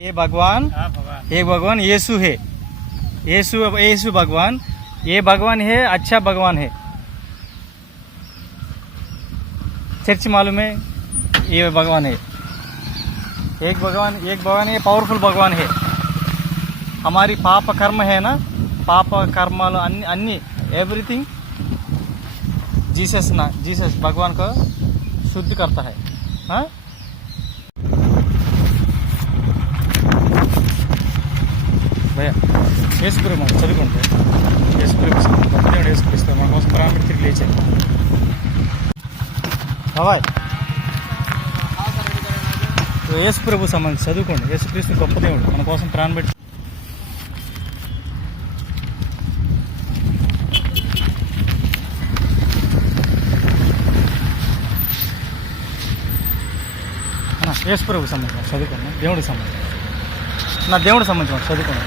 ये भगवान एक भगवान यीशु है। यीशु यीशु भगवान, ये भगवान है, अच्छा भगवान है। चर्च मालूम है, ये भगवान है। एक भगवान ये पावरफुल भगवान है। हमारी पाप कर्म है ना, पाप कर्माలు అన్ని एवरीथिंग जीसस भगवान को शुद्ध करता है। हाँ భయ్యా యేసుప్రభు మనం చదువుకుంటే యేసుప్రభు యేసుక్రీస్తు మన కోసం ప్రాణం తిరిగి లేచాడు. హవాయ్ యేసుప్రభు సంబంధించి చదువుకోండి. యేసుక్రీస్తు గొప్ప దేవుడు, మన కోసం ప్రాణం పెట్టి యేసుప్రభు సంబంధించి చదువుకోండి. దేవుడికి సంబంధించి నా దేవుడికి సంబంధించి చదువుకోండి.